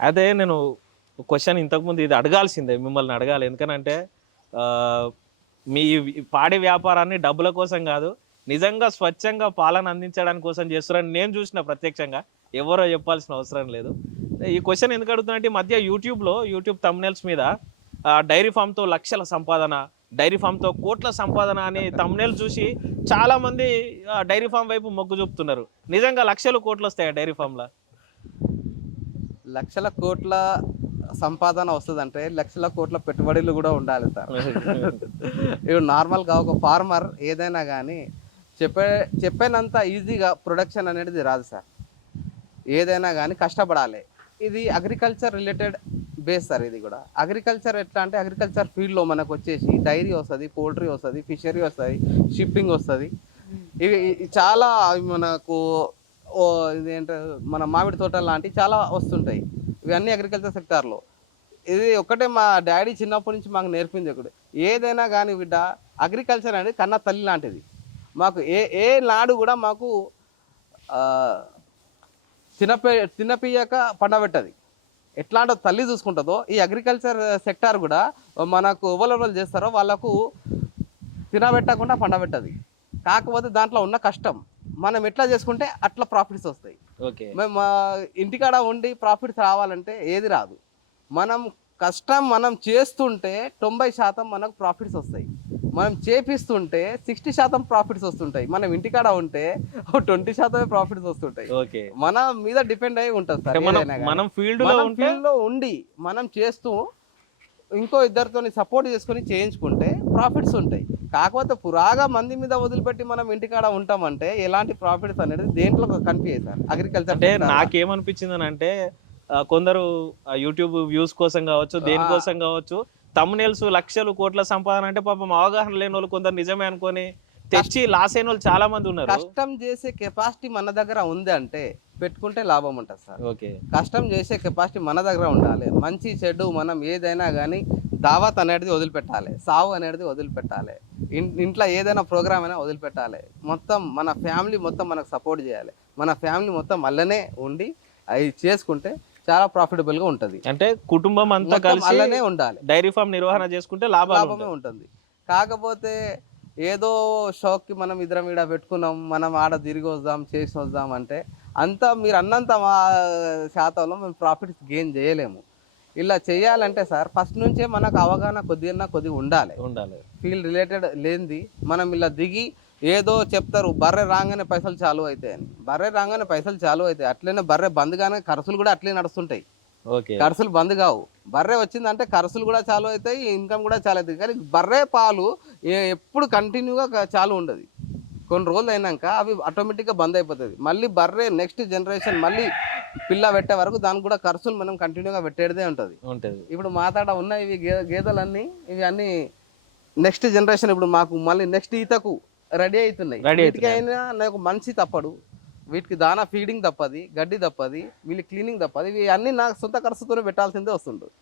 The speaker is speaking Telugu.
అదే నేను క్వశ్చన్ ఇంతకుముందు ఇది అడగాల్సిందే మిమ్మల్ని అడగాలి. ఎందుకనంటే మీ పాడి వ్యాపారాన్ని డబ్బుల కోసం కాదు నిజంగా స్వచ్ఛంగా పాలన అందించడానికి కోసం చేస్తున్నారని నేను చూసిన ప్రత్యక్షంగా. ఎవరో చెప్పాల్సిన అవసరం లేదు. ఈ క్వశ్చన్ ఎందుకు అడుగుతున్నట్టు ఈ మధ్య యూట్యూబ్లో యూట్యూబ్ తమ్నెల్స్ మీద డైరీ ఫామ్తో లక్షల సంపాదన డైరీ ఫామ్తో కోట్ల సంపాదన అని తమ్నెల్ చూసి చాలామంది డైరీ ఫామ్ వైపు మొగ్గు చూపుతున్నారు. నిజంగా లక్షలు కోట్లు వస్తాయి డైరీ ఫామ్లో? లక్షల కోట్ల సంపాదన వస్తుందంటే లక్షల కోట్ల పెట్టుబడులు కూడా ఉండాలి సార్. ఇప్పుడు నార్మల్గా ఒక ఫార్మర్ ఏదైనా కానీ చెప్పే చెప్పేనంత ఈజీగా ప్రొడక్షన్ అనేది రాదు సార్. ఏదైనా కానీ కష్టపడాలి. ఇది అగ్రికల్చర్ రిలేటెడ్ బేస్ సార్ ఇది కూడా. అగ్రికల్చర్ ఎట్లా అంటే అగ్రికల్చర్ ఫీల్డ్లో మనకు వచ్చేసి డైరీ వస్తుంది పోల్ట్రీ వస్తుంది ఫిషరీ వస్తుంది షిప్పింగ్ వస్తుంది. ఇవి ఇవి చాలా అవి మనకు ఓ ఇదేంట మన మామిడి తోట లాంటివి చాలా వస్తుంటాయి. ఇవన్నీ అగ్రికల్చర్ సెక్టార్లో ఇది ఒకటే మా డాడీ చిన్నప్పటి నుంచి మాకు నేర్పింది ఒకటి. ఏదైనా కానీ బిడ్డ అగ్రికల్చర్ అనేది కన్న తల్లి లాంటిది. మాకు ఏ ఏ నాడు కూడా మాకు తినపే తినపీయక పండబెట్టది. ఎట్లాంటో తల్లి చూసుకుంటుందో ఈ అగ్రికల్చర్ సెక్టార్ కూడా మనకు ఎవరెవరు చేస్తారో వాళ్ళకు తినబెట్టకుండా పండబెట్టది. కాకపోతే దాంట్లో ఉన్న కష్టం. మనం ఎట్లా చేసుకుంటే అట్లా ప్రాఫిట్స్ వస్తాయి. ఓకే. మేము ఇంటికాడ ఉండి ప్రాఫిట్స్ రావాలంటే ఏది రాదు. మనం కష్టం మనం చేస్తుంటే తొంభై శాతం మనకు ప్రాఫిట్స్ వస్తాయి. మనం చేపిస్తుంటే సిక్స్టీ శాతం ప్రాఫిట్స్ వస్తుంటాయి. మనం ఇంటికాడ ఉంటే ట్వంటీ శాతమే ప్రాఫిట్స్ వస్తుంటాయి. ఓకే. మన మీద డిపెండ్ అయి ఉంటుంది సార్ మనం ఫీల్డ్లో ఉండి మనం చేస్తూ ఇంకో ఇద్దరితో సపోర్ట్ చేసుకొని చేయించుకుంటే ప్రాఫిట్స్ ఉంటాయి. కాకపోతే పురాగా మంది మీద వదిలిపెట్టి మనం ఇంటికాడ ఉంటామంటే ఎలాంటి ప్రాఫిట్స్ అనేది దేంట్లో కనిపించాయి సార్ అగ్రికల్చర్ అంటే నాకేమనిపించింది అని అంటే కొందరు యూట్యూబ్ వ్యూస్ కోసం కావచ్చు దేనికోసం కావచ్చు తమ్నేల్స్ లక్షలు కోట్ల సంపాదన అంటే పాపం అవగాహన లేని వాళ్ళు కొందరు నిజమే అనుకొని తెచ్చి లాస్ అయిన వాళ్ళు చాలా మంది ఉన్నారు. కష్టం చేసే కెపాసిటీ మన దగ్గర ఉంది అంటే పెట్టుకుంటే లాభం ఉంటుంది సార్. ఓకే. కష్టం చేసే కెపాసిటీ మన దగ్గర ఉండాలి. మంచి చెడు మనం ఏదైనా కానీ దావత్ అనేది వదిలిపెట్టాలి సావు అనేది వదిలిపెట్టాలి ఇంట్లో ఏదైనా ప్రోగ్రామ్ అయినా వదిలిపెట్టాలి. మొత్తం మన ఫ్యామిలీ మొత్తం మనకు సపోర్ట్ చేయాలి. మన ఫ్యామిలీ మొత్తం మళ్ళనే ఉండి అవి చేసుకుంటే చాలా ప్రాఫిటబుల్గా ఉంటుంది. అంటే కుటుంబం అంతా కలిసి అలానే ఉండాలి. డైరీ ఫామ్ నిర్వహణ చేసుకుంటే లాభమే ఉంటుంది. కాకపోతే ఏదో షాక్కి మనం ఇద్దరం ఈడ పెట్టుకున్నాం మనం ఆడ తిరిగి వద్దాం చేసి వద్దాం అంటే అంతా మీరు అన్నంత మా శాతంలో మేము ప్రాఫిట్స్ గెయిన్ చేయలేము. ఇలా చేయాలంటే సార్ ఫస్ట్ నుంచే మనకు అవగాహన కొద్దిగా కొద్దిగా ఉండాలి. ఉండాలి. ఫీల్డ్ రిలేటెడ్ లేనిది మనం ఇలా దిగి ఏదో చెప్తారు బర్రె రాగానే పైసలు చాలు అవుతాయి అని. బర్రె రాగానే పైసలు చాలు అవుతాయి అట్లనే బర్రె బంద్ గానే ఖర్చులు కూడా అట్లే నడుస్తుంటాయి. ఖర్చులు బంద్ కావు. బర్రె వచ్చిందంటే ఖర్చులు కూడా చాలు అవుతాయి ఇన్కమ్ కూడా చాలు అవుతాయి కానీ బర్రె పాలు ఎప్పుడు కంటిన్యూగా చాలు ఉండదు. కొన్ని రోజులు అయినాక అవి ఆటోమేటిక్గా బంద్ అయిపోతుంది మళ్ళీ బర్రె నెక్స్ట్ జనరేషన్ మళ్ళీ పిల్ల పెట్టే వరకు దానికి కూడా ఖర్చులు మనం కంటిన్యూగా పెట్టేదే ఉంటుంది. ఉంటది. ఇప్పుడు మాతాడ ఉన్న ఇవి గేదెలన్నీ ఇవి అన్నీ నెక్స్ట్ జనరేషన్ ఇప్పుడు మాకు మళ్ళీ నెక్స్ట్ ఈతకు రెడీ అవుతున్నాయి. Ready వీటికి అయినా నాకు మంచి తప్పడు. వీటికి దానా ఫీడింగ్ తప్పది గడ్డి తప్పది వీళ్ళు క్లీనింగ్ తప్పది. ఇవి అన్ని నాకు సొంత ఖర్చుతోనే పెట్టాల్సిందే వస్తుంటుంది